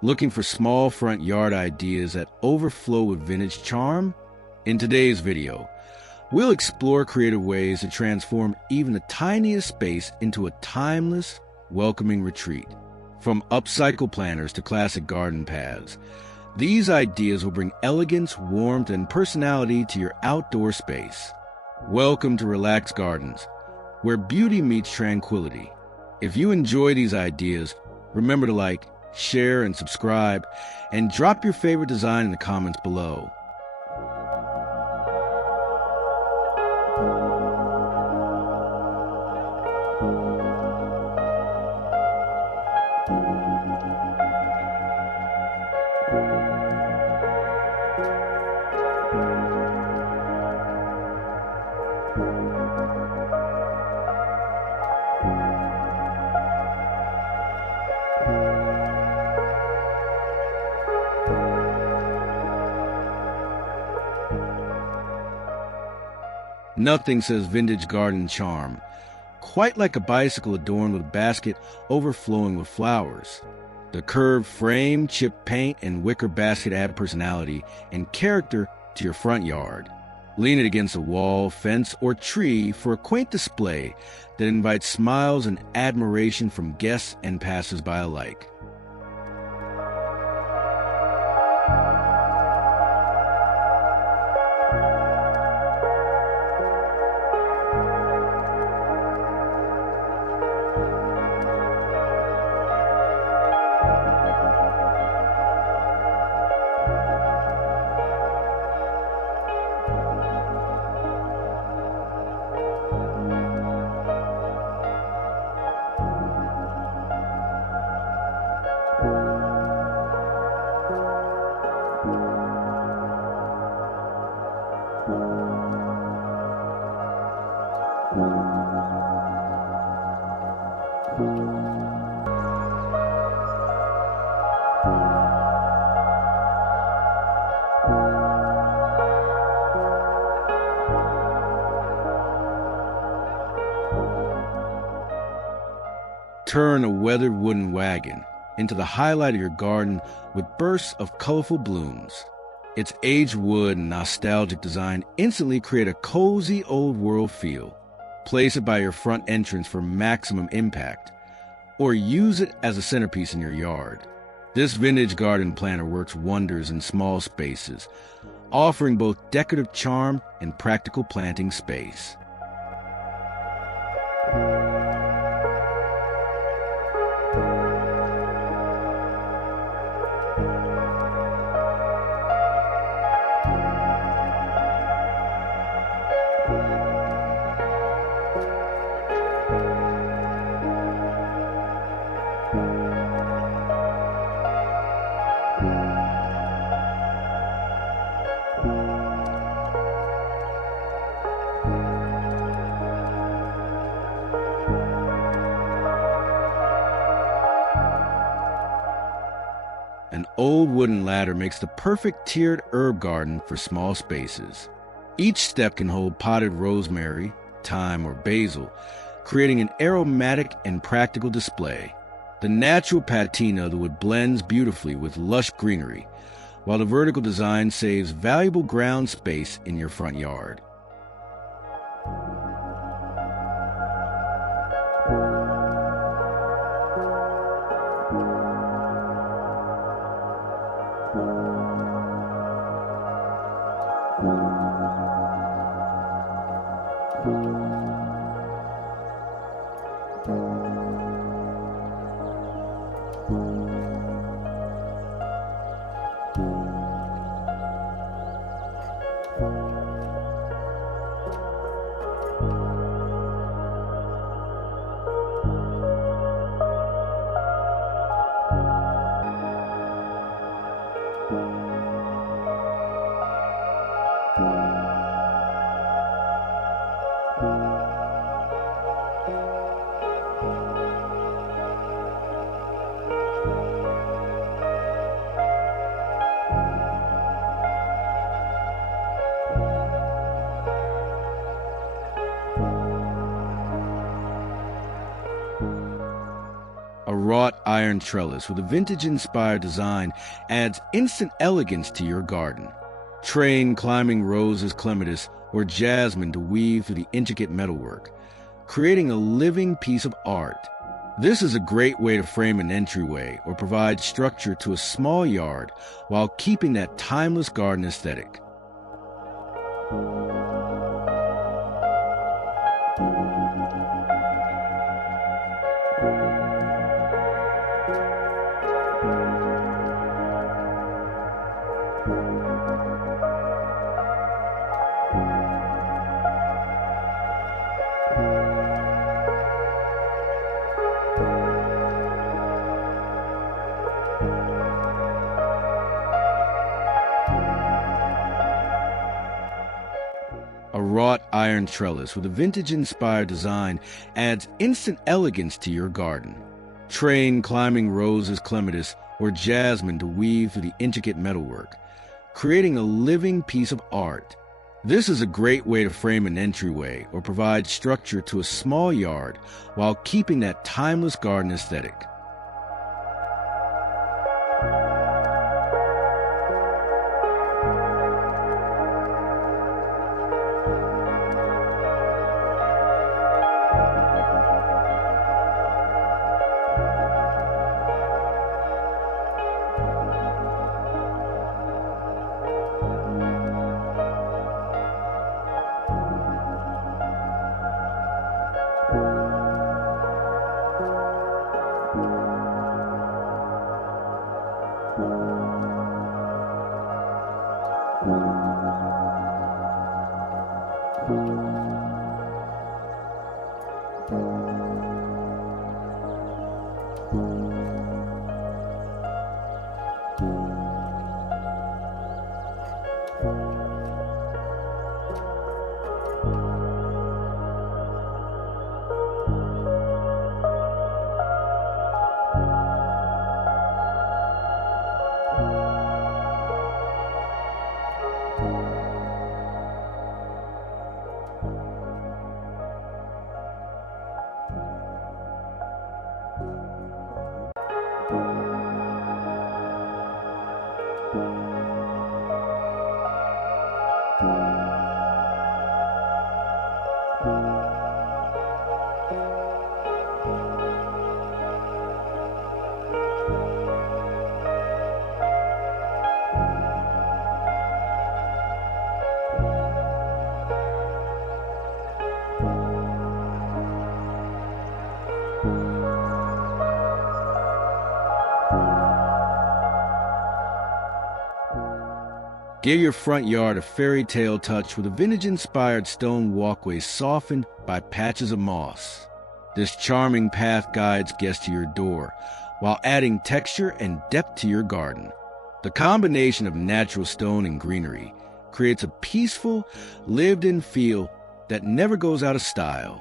Looking for small front yard ideas that overflow with vintage charm? In today's video, we'll explore creative ways to transform even the tiniest space into a timeless, welcoming retreat. From upcycle planters to classic garden paths, these ideas will bring elegance, warmth, and personality to your outdoor space. Welcome to Relaxed Gardens, where beauty meets tranquility. If you enjoy these ideas, remember to like, share, and subscribe, and drop your favorite design in the comments below. Nothing says vintage garden charm quite like a bicycle adorned with a basket overflowing with flowers. The curved frame, chipped paint, and wicker basket add personality and character to your front yard. Lean it against a wall, fence, or tree for a quaint display that invites smiles and admiration from guests and passers-by alike. Turn a weathered wooden wagon into the highlight of your garden with bursts of colorful blooms. Its aged wood and nostalgic design instantly create a cozy old-world feel. Place it by your front entrance for maximum impact, or use it as a centerpiece in your yard. This vintage garden planter works wonders in small spaces, offering both decorative charm and practical planting space. An old wooden ladder makes the perfect tiered herb garden for small spaces. Each step can hold potted rosemary, thyme, or basil, creating an aromatic and practical display. The natural patina of the wood blends beautifully with lush greenery, while the vertical design saves valuable ground space in your front yard. iron trellis with a vintage-inspired design adds instant elegance to your garden. Train climbing roses, clematis, or jasmine to weave through the intricate metalwork, creating a living piece of art. This is a great way to frame an entryway or provide structure to a small yard while keeping that timeless garden aesthetic. A wrought iron trellis with a vintage-inspired design adds instant elegance to your garden. Train climbing roses, clematis, or jasmine to weave through the intricate metalwork, creating a living piece of art. This is a great way to frame an entryway or provide structure to a small yard while keeping that timeless garden aesthetic. Give your front yard a fairy tale touch with a vintage-inspired stone walkway softened by patches of moss. This charming path guides guests to your door, while adding texture and depth to your garden. The combination of natural stone and greenery creates a peaceful, lived-in feel that never goes out of style.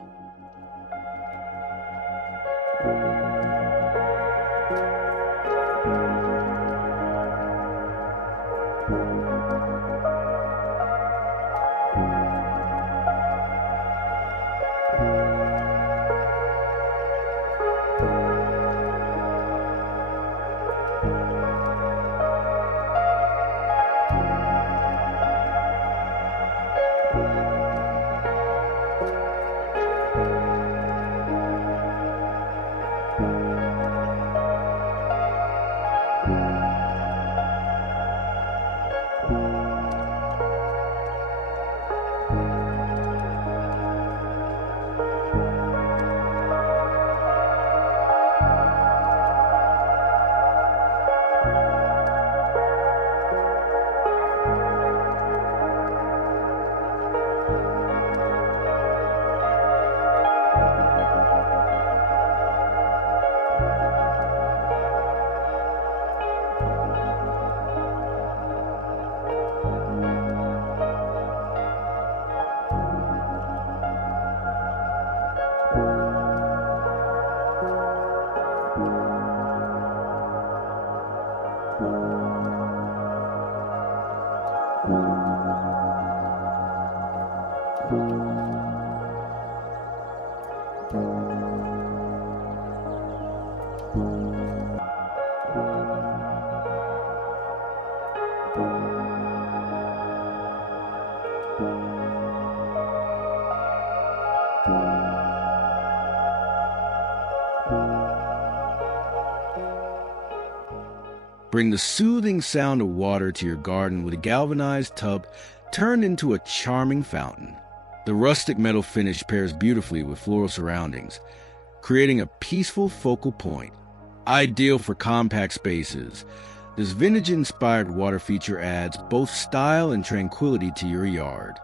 Bring the soothing sound of water to your garden with a galvanized tub turned into a charming fountain. The rustic metal finish pairs beautifully with floral surroundings, creating a peaceful focal point. Ideal for compact spaces, this vintage-inspired water feature adds both style and tranquility to your yard.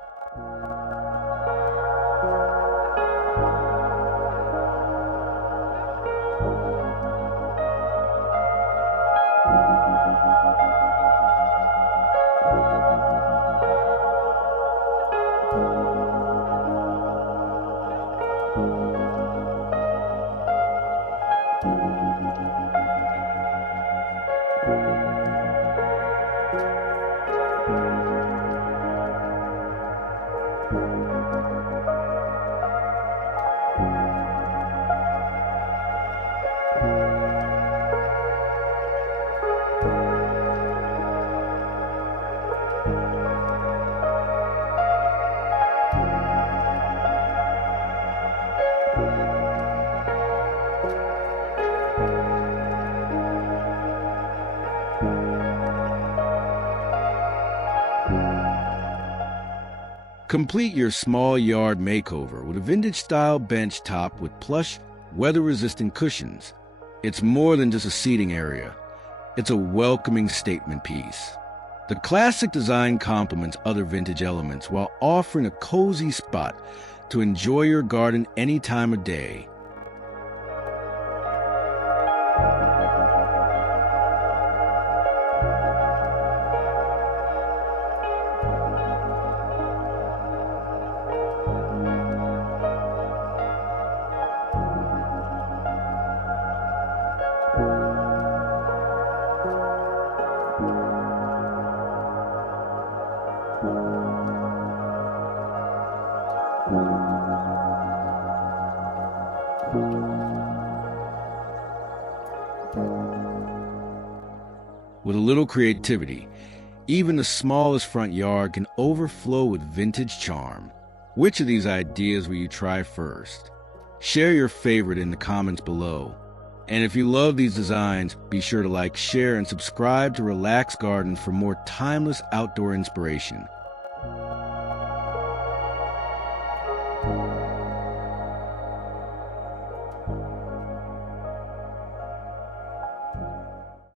Complete your small yard makeover with a vintage-style bench top with plush, weather-resistant cushions. It's more than just a seating area. It's a welcoming statement piece. The classic design complements other vintage elements while offering a cozy spot to enjoy your garden any time of day. With a little creativity, even the smallest front yard can overflow with vintage charm. Which of these ideas will you try first? Share your favorite in the comments below. And if you love these designs, be sure to like, share, and subscribe to Relax Garden for more timeless outdoor inspiration.